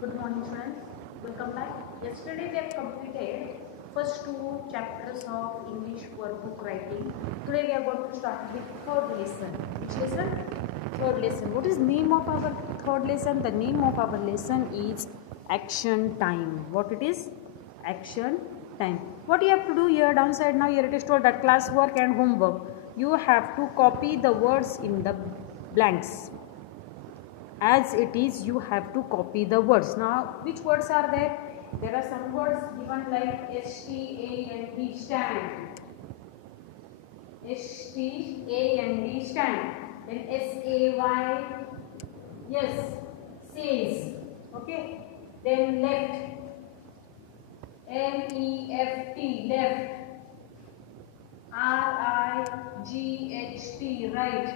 Good morning, students. Welcome back. Yesterday we have completed first two chapters of English workbook writing. Today we are going to start with third lesson. Which lesson? Third lesson. What is name of our third lesson? The name of our lesson is action time. What it is? Action time. What you have to do here downside now? Here it is told that classwork and homework. You have to copy the words in the blanks. As it is, you have to copy the words. Now which words are there? There are some words given like stand, stand, stand, stand, then say, yes, says, okay, then left, left, left, right, right.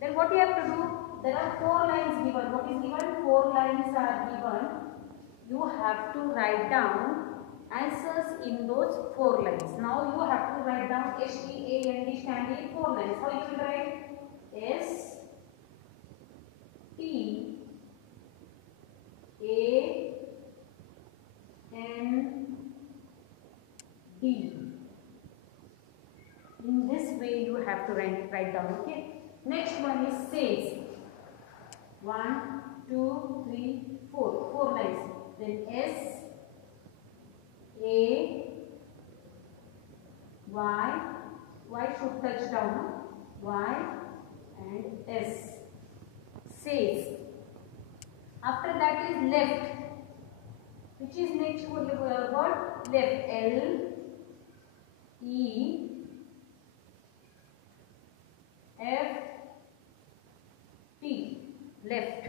Then what you have to do? There are 4 lines given. What is given? 4 lines are given. You have to write down answers in those 4 lines. Now you have to write down stand, stand in 4 lines. How you will write? S T A N D. In this way you have to write down. Okay. Next one is says. 1, 2, 3, 4. 4 lines. Then S A Y should touch down. Y and S. Says. After that is left. Which is next word? Left. L E F T. Left.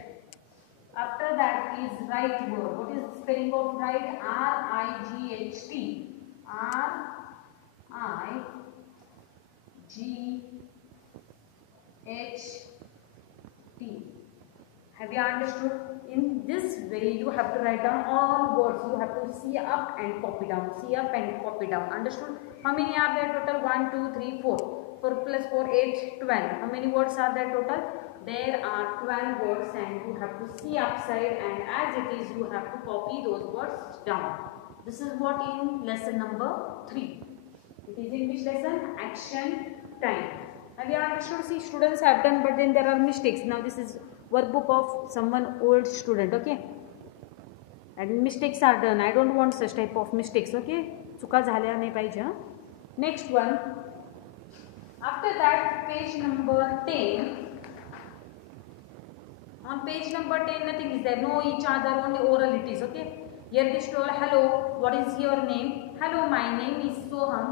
After that is right word. What is the spelling of right? R-I-G-H-T. R-I-G-H-T. Have you understood? In this way you have to write down all words. You have to see up and copy down. See up and copy down. Understood? How many are there total? 1, 2, 3, 4. 4 plus 4, 8, 12. How many words are there total? There are 12 words and you have to see upside, and as it is you have to copy those words down. This is what in lesson number 3. It is in which lesson? Action time. Have you understood? See, students have done, but then there are mistakes. Now this is workbook of someone old student, okay? And mistakes are done. I don't want such type of mistakes, okay? चुका झाल्या नाही पाहिजे. Next one. After that, page number 10. On page number 10, nothing is there. No each other, only oral it is, okay? Here it is told, hello, what is your name? Hello, my name is Soham.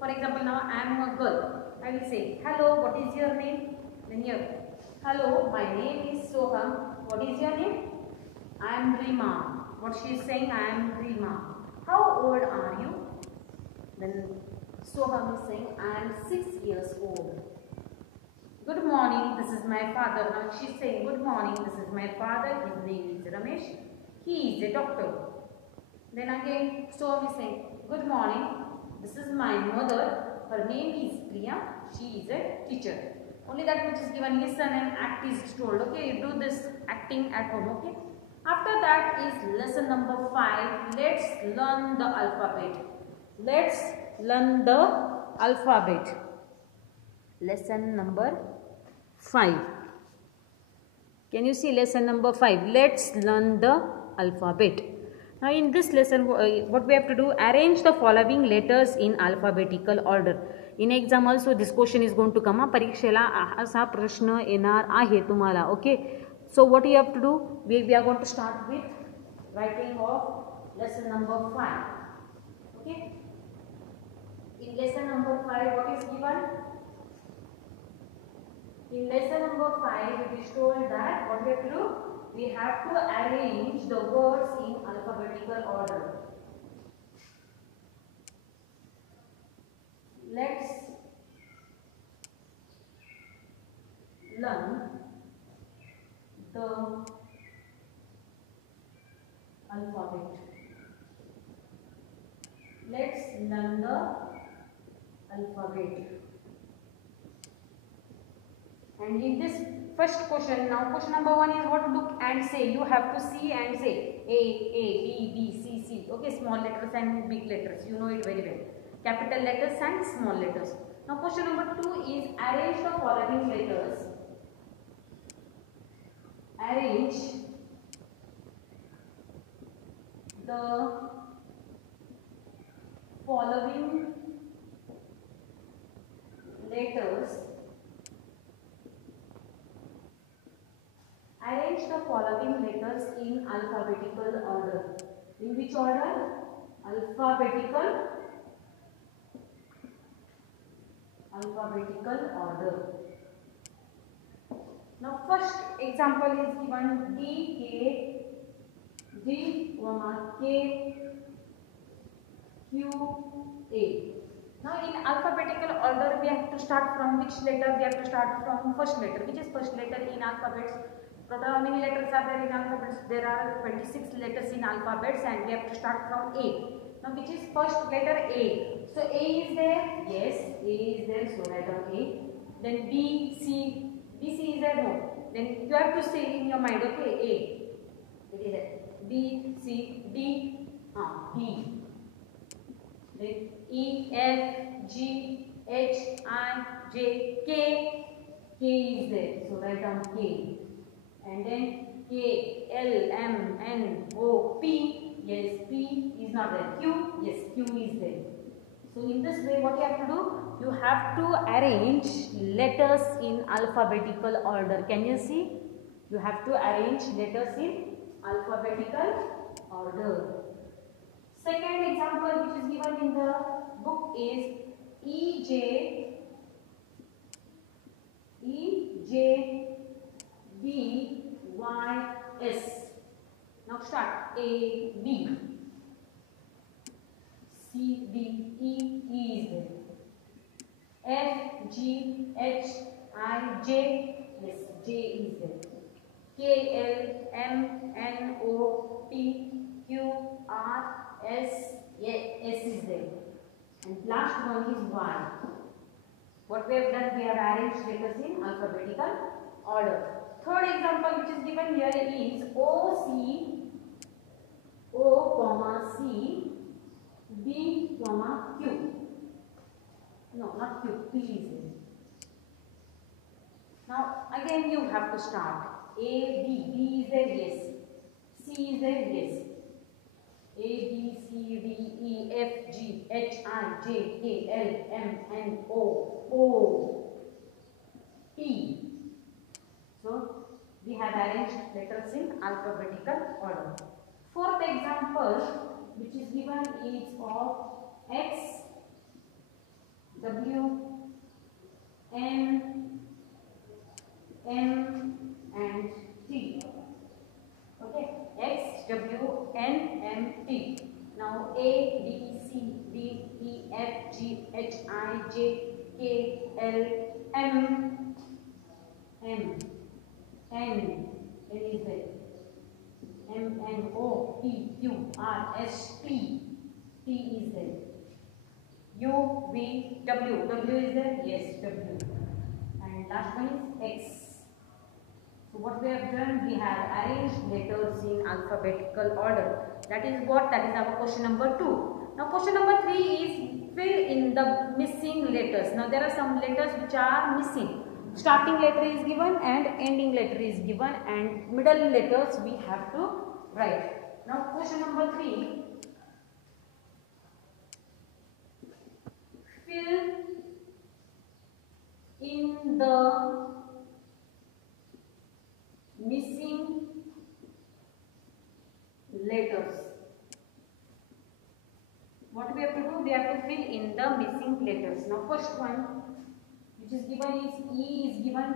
For example, now I am a girl. I will say, hello, what is your name? Then here, hello, my name is Soham. What is your name? I am Rima. What she is saying, I am Rima. How old are you? Then Soham is saying, I am 6 years old. Good morning, this is my father. Now she is saying, good morning, this is my father. His name is Ramesh. He is a doctor. Then again, Soham is saying, good morning, this is my mother. Her name is Priya. She is a teacher. Only that which is given, listen and act is told. Okay, you do this acting at home. Okay. After that is lesson number 5. Let's learn the alphabet. Let's learn the alphabet. Lesson number 5. Can you see lesson number 5? Let's learn the alphabet. Now in this lesson, what we have to do, arrange the following letters in alphabetical order. In exam also this question is going to come up. परीक्षेला असा प्रश्न येणार आहे तुम्हाला. Okay. So what you have to do? We are going to start with writing of lesson number 5. Okay. In lesson number 5, what is given? In lesson number 5, it is told that what we have to do? We have to arrange the words in alphabetical order. Let's learn the alphabet. Let's learn the alphabet. And in this first question, now question number 1 is what? Look and say. You have to see and say A, B, C, C. Okay, small letters and big letters. You know it very well. Capital letters and small letters. Now question number 2 is arrange the following letters. Arrange the following letters. Arrange the following letters in alphabetical order. In which order? Alphabetical order. Now first example is given D, K, Q, A. Now in alphabetical order we have to start from which letter? We have to start from first letter. Which is first letter in alphabets? Total how many letters are there in alphabets? There are 26 letters in alphabets and we have to start from A. Now which is first letter? A. So A is there? Yes, A is there. So write down A. Then B, C. B, C is there? No. Then you have to say in your mind, okay, A. It is there. B, C, D, B. Then E, F, G, H, I, J, K. K is there. So write down K. And then K, L, M, N, O, P. Yes, P is not there. Q, yes, Q is there. So in this way, what you have to do? You have to arrange letters in alphabetical order. Can you see? You have to arrange letters in alphabetical order. Second example which is given in the book is E, J, B, Y, S. Now start. A, B. C, D, E is there. F, G, H, I, J. Yes, J is there. K, L, M, N, O, P, Q, R, S. Yes, S is there. And last one is Y. What we have done? We have arranged letters in alphabetical order. Third example which is given here is O, C, B, Q. No, not Q, P is there. Now again you have to start. A, B is there, yes. C is there, yes. A, B, C, D, E, F, G, H, I, J, K, L, M, N, O, P. So we have arranged letters in alphabetical order. Fourth example which is given is of X, W, N, M and T. Okay, X, W, N, M, T. Now A, B, C, D, E, F, G, H, I, J, K, L, M, N is there. M, N, O, P, Q, R, S, T. T is there. U, V, W. W is there? Yes, W. And last one is X. So what we have done? We have arranged letters in alphabetical order. That is what? That is our question number 2. Now question number 3 is fill in the missing letters. Now there are some letters which are missing. Starting letter is given and ending letter is given and middle letters we have to write. Now question number 3. Fill in the missing letters. What we have to do? We have to fill in the missing letters. Now first one which is given is E is given,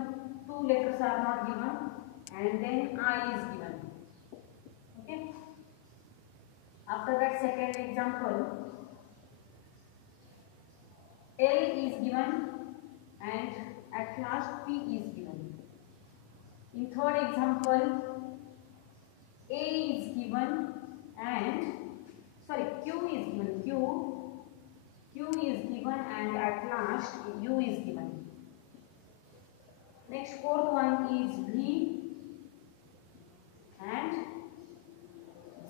2 letters are not given, and then I is given. Okay. After that, second example, L is given and at last P is given. In third example, A is given and Q is given. Q is given and at last U is given. Next, fourth one is V and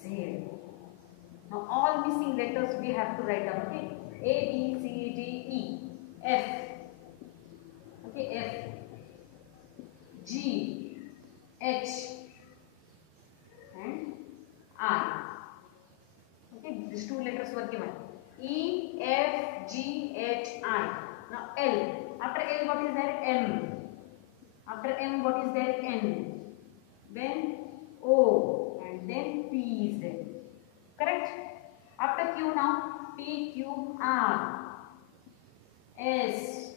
Z. Now all missing letters we have to write down. Okay, A, B, C, D, E, F. Okay, F, G, H and I. Okay, these two letters were given. E, F, G, H, I. Now L. After L, what is there? M. After M, what is there? N. Then O, and then P is there. Correct? After Q now, P, Q, R, S,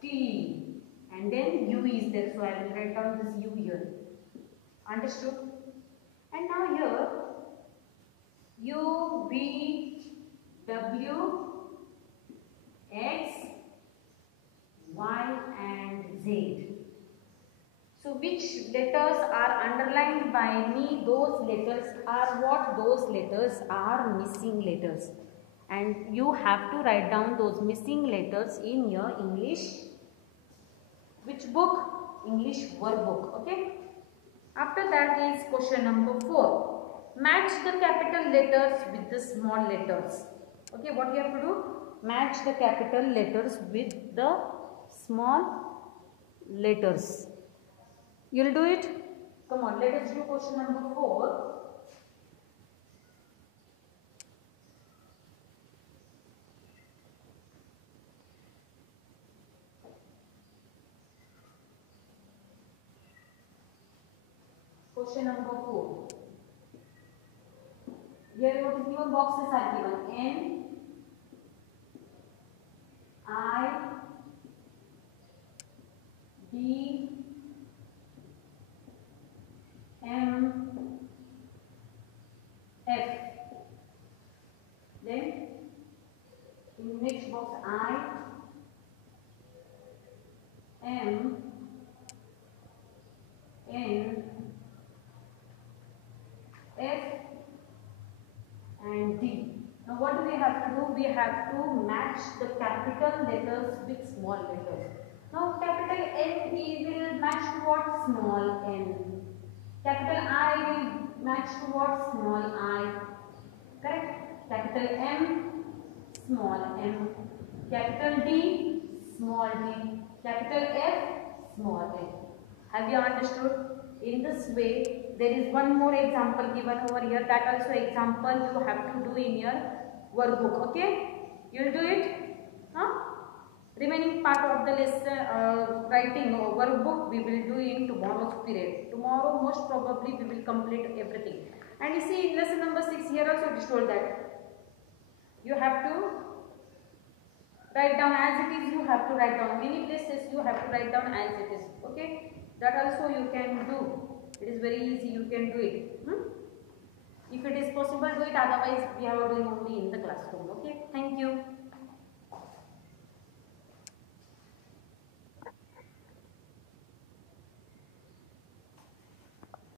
T, and then U is there. So I will write down this U here. Understood? And now here, U, V, W, X, Y and Z. So which letters are underlined by me? Those letters are what? Those letters are missing letters. And you have to write down those missing letters in your English. Which book? English workbook. Okay. After that is question number 4. Match the capital letters with the small letters. Okay, what you have to do? Match the capital letters with the small letters. You'll do it? Come on, let us do question number 4. Question number 4. Here what is given? Boxes are given. N, I, D, M, F. Then in the next box I, M, N, F and D. Now what do we have to do? We have to match the capital letters with small letters. Now capital N will match to what? Small n. Capital I will match to what? Small I. Correct? Capital M, small m. Capital D, small d. Capital F, small f. Have you understood? In this way, there is one more example given over here. That also example you have to do in your workbook. Okay? You will do it? Huh? Remaining part of the lesson writing or workbook we will do in tomorrow's period. Tomorrow most probably we will complete everything. And you see in lesson number 6 here also it is told that you have to write down as it is. You have to write down many places. You have to write down as it is. Okay? That also you can do. It is very easy. You can do it. If it is possible, do it. Otherwise, we are doing only in the classroom. Okay? Thank you.